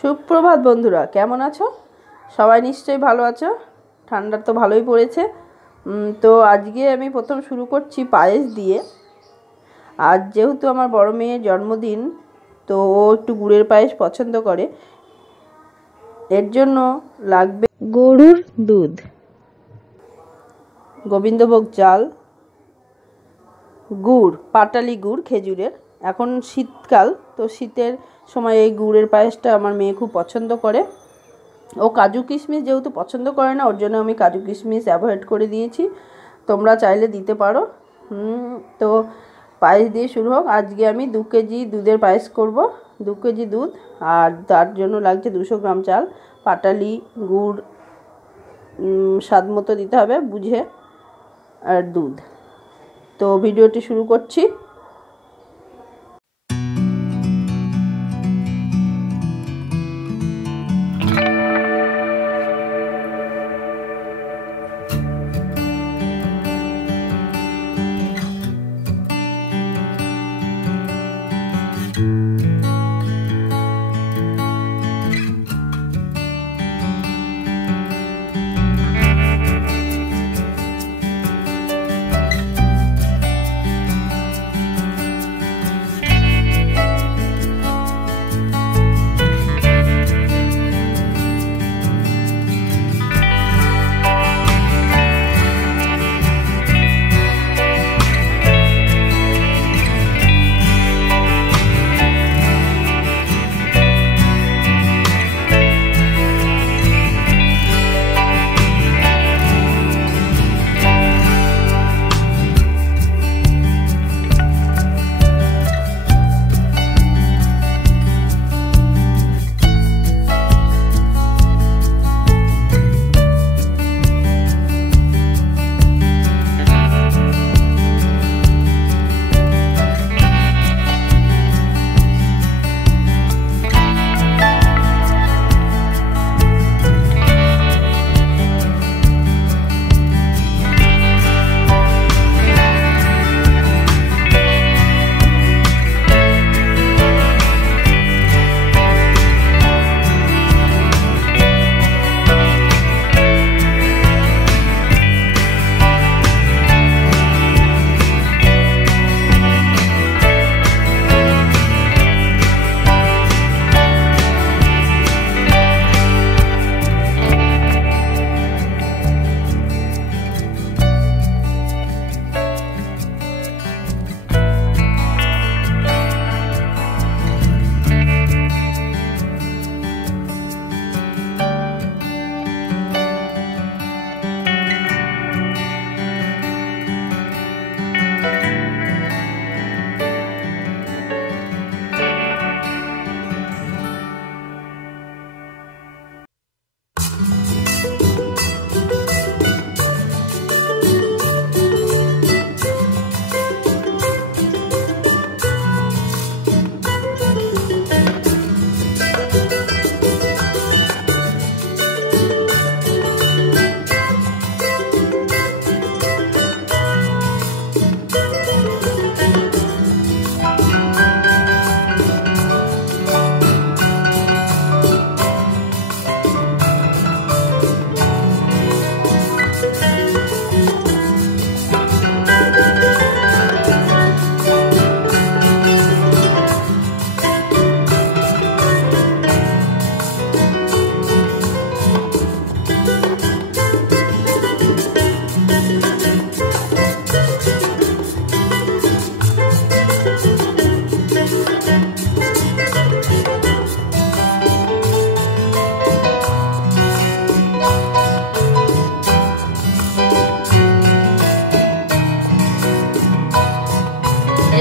সুপ্রভাত বন্ধুরা, কেমন আছো? সবাই নিশ্চয়ই ভালো আছো। ঠান্ডা তো ভালোই পড়েছে। তো আজকে আমি প্রথম শুরু করছি পায়েস দিয়ে। আজ যেহেতু আমার বড় মেয়ের জন্মদিন, তো ও একটু গুড়ের পায়েস পছন্দ করে। এর জন্য লাগবে গরুর দুধ, গোবিন্দভোগ চাল, গুড়, পাটালি গুড় খেজুরের। এখন শীতকাল, তো শীতের সময় এই গুড়ের পায়েসটা আমার মেয়ে খুব পছন্দ করে। ও কাজু কিশমিশ যেহেতু পছন্দ করে না, ওর জন্য আমি কাজু কিশমিশ অ্যাভয়েড করে দিয়েছি। তোমরা চাইলে দিতে পারো। তো পায়েস দিয়ে শুরু হোক। আজকে আমি 2 কেজি দুধের পায়েস করব। 2 কেজি দুধ, আর তার জন্য লাগছে 200 গ্রাম চাল, পাটালি গুড় স্বাদ মতো দিতে হবে বুঝে, আর দুধ। তো ভিডিওটি শুরু করছি।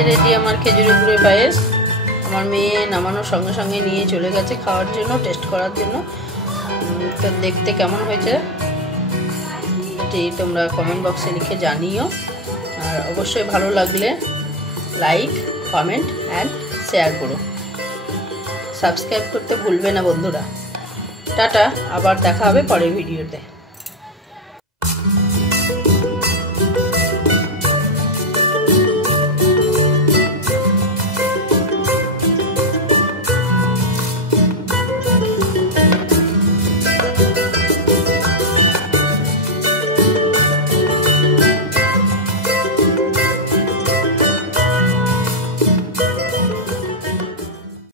রেডি আমার খেজুরের গুড়ের পায়েস। আমার মেয়ে নামানোর সঙ্গে সঙ্গে নিয়ে চলে গেছে খাওয়ার জন্য, টেস্ট করার জন্য। তো দেখতে কেমন হয়েছে এটি তোমরা কমেন্ট বক্সে লিখে জানিও। আর অবশ্যই ভালো লাগলে লাইক, কমেন্ট অ্যান্ড শেয়ার করো। সাবস্ক্রাইব করতে ভুলবে না বন্ধুরা। টাটা, আবার দেখা হবে পরের ভিডিওতে।